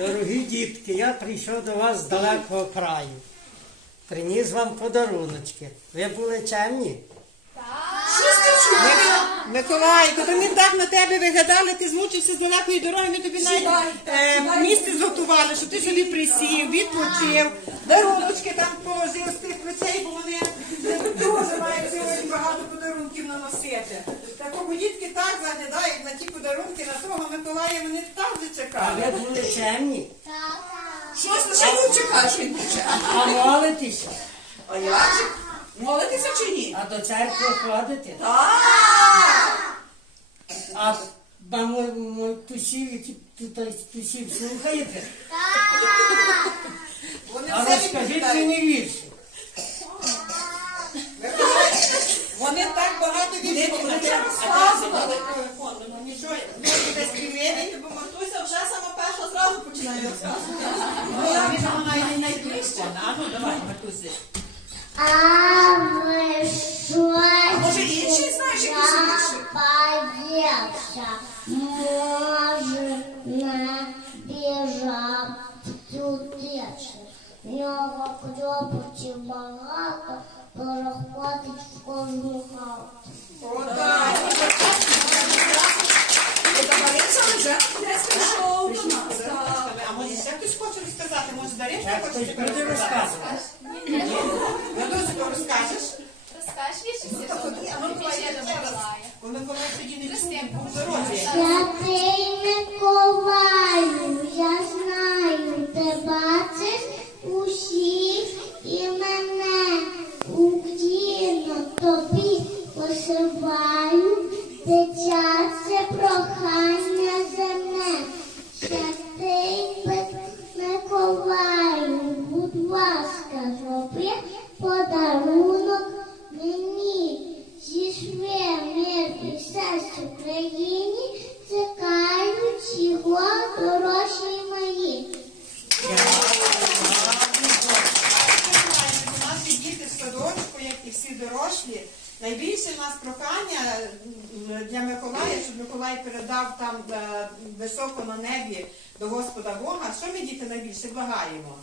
Дорогі дітки, я прийшов до вас з далекого краю. Приніс вам подаруночки. Ви були чемні? Миколайко, то ми так на тебе виглядали, ти змучився з далекої дороги, ми тобі навіть е, місце зготували, щоб ти собі присів, відпочив, даруночки там положив з тих плечей, бо вони дуже мають сьогодні багато подарунків наносити. Такому дітки так заглядають на ті подарунки, на того Миколая, вони так А зачекали. ви були чемні? Щось лише що він хоче. А молитеся? А як же? Молитися чи ні? А до церкви ходите? Так! А мамо, мо- тусів, які тут тусів слухаєте? Вони А все розкажіть мені вірші. Вони так багато віршів розказували. Ну нічого, може десь співати, бо Мартуся вже сама перша зразу починає розказувати. Ну, я від вона і найближча. А ну давай, Мартусі. А ви що? А може інші знаєш якісь вірші? Появся, може не біжав цю тече. В нього кльопотів багато, переходить в кожну хату. О, так. Даринця вже десь прийшов до нас. А може ще хтось хоче розказати? Може Даринця Так хоче хтось тепер розказувати. Мартусико, розкажеш? Розкажеш вірші всі? Ході, а ну ще раз. Миколая. Бо Миколай тоді не чув, був в дорозі. Святий Миколаю, я знаю, ти бачиш усіх і мене Україно тобі посиваю, дитяче прохання земне. Святий подарунок мені. Зі мир і Україні чекають його дорослі мої. Наші діти в садочку, як і всі дорослі, найбільше в нас прохання для Миколая, щоб Миколай передав там е, високо на небі до Господа Бога. Що ми діти найбільше благаємо?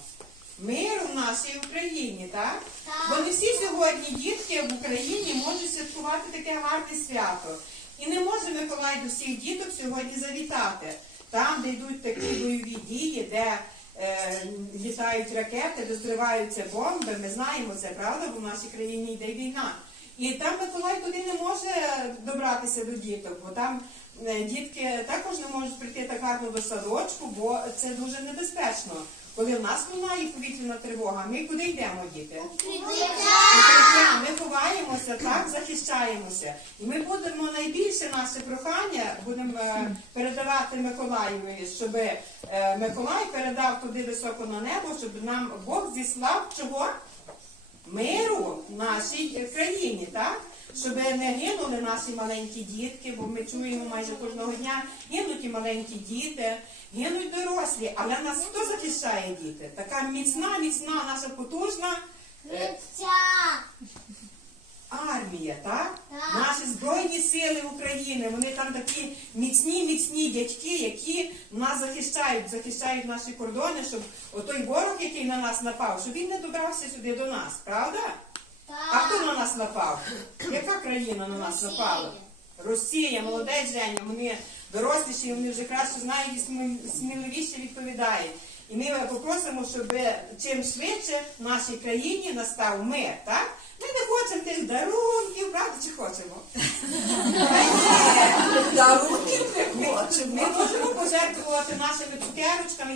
Мир у нашій Україні, так? Бо не всі сьогодні дітки в Україні можуть святкувати таке гарне свято. І не може Миколай до всіх діток сьогодні завітати. Там, де йдуть такі бойові дії, де е, літають ракети, де зриваються бомби, ми знаємо це, правда, бо в нашій країні йде війна. І там Миколай туди не може добратися до діток, бо там е, дітки також не можуть прийти так гарно до садочку, бо це дуже небезпечно. Коли в нас лунає повітряна тривога, ми куди йдемо, діти? Укриття. Ми ховаємося, так, захищаємося. І ми будемо найбільше наше прохання будемо е, передавати Миколаєві, щоб е, Миколай передав туди високо на небо, щоб нам Бог зіслав чого? Миру в нашій країні, так? Щоб не гинули наші маленькі дітки, бо ми чуємо майже кожного дня, гинуть і маленькі діти, гинуть дорослі. Але нас хто захищає діти? Така міцна, міцна, наша потужна е, армія, так? Так. Наші Збройні сили України, вони там такі міцні, міцні дядьки, які нас захищають, захищають наші кордони, щоб отой ворог, який на нас напав, щоб він не добрався сюди до нас, правда? А хто на нас напав? Яка країна на нас напала? Росія, молодець Женя, вони доросліші, вони вже краще знають і сміливіше відповідають. І ми попросимо, щоб чим швидше в нашій країні настав мир, так? Ми не хочемо тих дарунків, правда, чи хочемо? Дарунків не хочемо. Ми можемо пожертвувати нашими цукерочками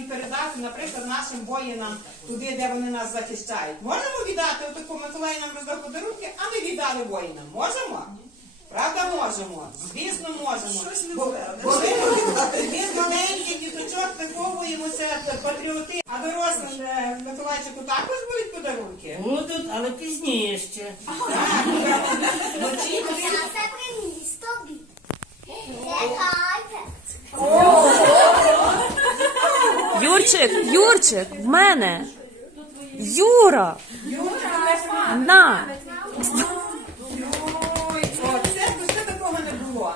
передати, наприклад, нашим воїнам туди, де вони нас захищають. Можемо віддати отаку Миколай нам роздав подарунки, а ми віддали воїнам. Можемо? Правда, можемо. Звісно, можемо. Бо, бо ми, ми з маленьких діточок виховуємося патріоти. А дорослим е, Миколайчику також будуть подарунки? Будуть, але пізніше. Юрчик в мене. Юра. Юра. На. Такого не було.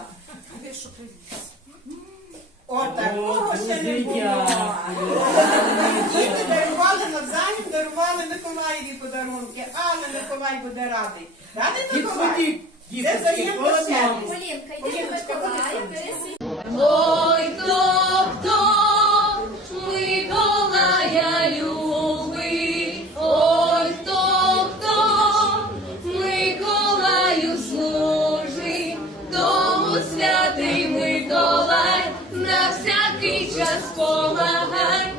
От ще не. Діти дарували на навзаєм, дарували Миколаєві подарунки, але Миколай буде радий. Радий Миколай? Це взаємно. Полінка, йди до Миколая, пересвіти. Час помагай.